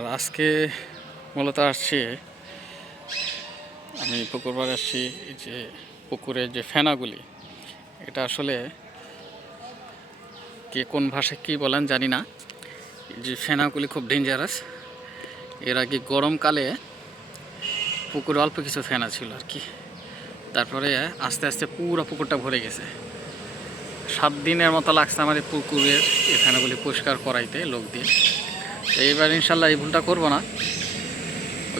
আর আজকে মূলত আসছি, আমি পুকুর পাড়ে আসছি যে পুকুরের যে ফেনাগুলি, এটা আসলে কে কোন ভাষায় কী বলেন জানি না যে ফেনাগুলি খুব ডেঞ্জারাস এর আগে গরমকালে পুকুরে অল্প কিছু ফেনা ছিল আর কি, তারপরে আস্তে আস্তে পুরো পুকুরটা ভরে গেছে। সাত দিনের মতো লাগছে আমার এই পুকুরের এই ফেনাগুলি পরিষ্কার করাইতে লোক দিয়ে এইবার ইনশাল্লাহ এই ভুলটা করব না।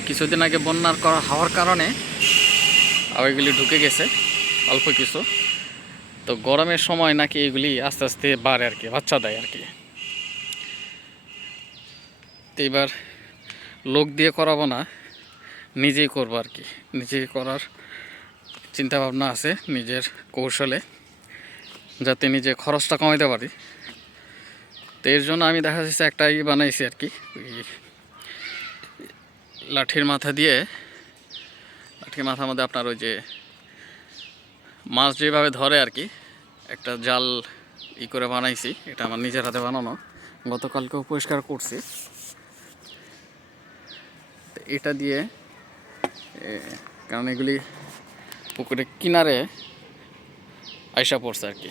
কিছুদিন আগে বন্যার করা হওয়ার কারণে আবার ঢুকে গেছে, অল্প কিছু। তো গরমের সময় নাকি এগুলি আস্তে আস্তে বাড়ে আর কি, বাচ্চা দেয় আর কি। তো এবার লোক দিয়ে করাবো না, নিজেই করব আর কি। নিজেই করার চিন্তা ভাবনা আছে নিজের কৌশলে, যাতে নিজে খরচটা কমাইতে পারি। তো এর জন্য আমি দেখা যাচ্ছে একটা ই বানাইছি আর কি লাঠির মাথা দিয়ে, লাঠির মাথার মধ্যে আপনার ওই যে মাছ যেভাবে ধরে আর কি, একটা জাল ই করে বানাইছি, এটা আমার নিজের হাতে বানানো, গতকালকেও পরিষ্কার করছি। এটা দিয়ে কারণ এগুলি পুকুরের কিনারে আইসা পড়ছে আর কি।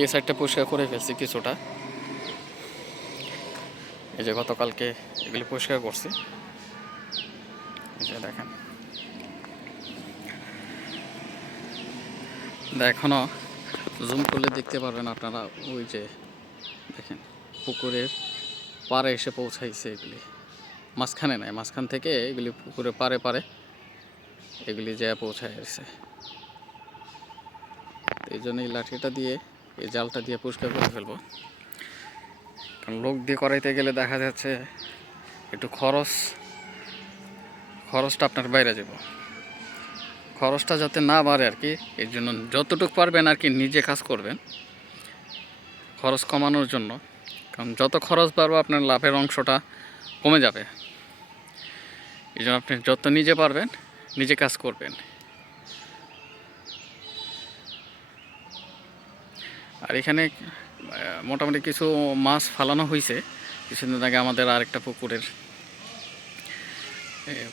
এই সাইডটা পরিষ্কার করে ফেলছি কিছুটা। এই যে গতকালকে এগুলি পরিষ্কার করছি। দেখেন। এখনও জুম করলে দেখতে পারবেন আপনারা ওই যে দেখেন, পুকুরের পাড়ে এসে পৌঁছাইছে এগুলি। মাঝখানে নাই, মাঝখান থেকে এগুলি পুকুরে পারে পারে এগুলি যা পৌঁছায় আসছে। এই জন্য এই লাঠিটা দিয়ে, এই জালটা দিয়ে পরিষ্কার করে ফেলব। কারণ লোক দিয়ে করাইতে গেলে দেখা যাচ্ছে একটু খরচ, খরচটা আপনার বাইরে যাব। খরচটা যাতে না বাড়ে আর কি, এর জন্য যতটুকু পারবেন আর কি নিজে কাজ করবেন, খরচ কমানোর জন্য। কারণ যত খরচ বাড়বে আপনার লাভের অংশটা কমে যাবে। এই জন্য আপনি যত নিজে পারবেন, নিজে কাজ করবেন। আর এখানে মোটামুটি কিছু মাছ ফালানো হয়েছে কিছুদিন আগে আমাদের আরেকটা পুকুরের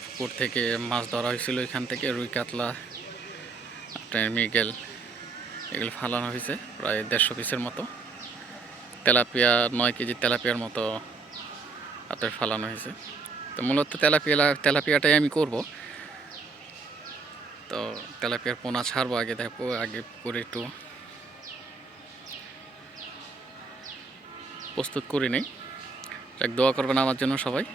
পুকুর থেকে মাছ ধরা হয়েছিল এখান থেকে, রুই কাতলা, আপনার মৃগেল, এগুলো ফালানো হয়েছে প্রায় দেড়শো পিসের মতো। তেলাপিয়া, নয় কেজি তেলাপিয়ার মতো আপনার ফালানো হয়েছে তো মূলত তেলাপিয়া, তেলাপিয়াটাই আমি করব। তো তেলাপিয়ার পোনা ছাড়বো আগে, দেখব আগে করে একটু প্রস্তুত করি নেই। যাক দোয়া করবেন আমার জন্য সবাই।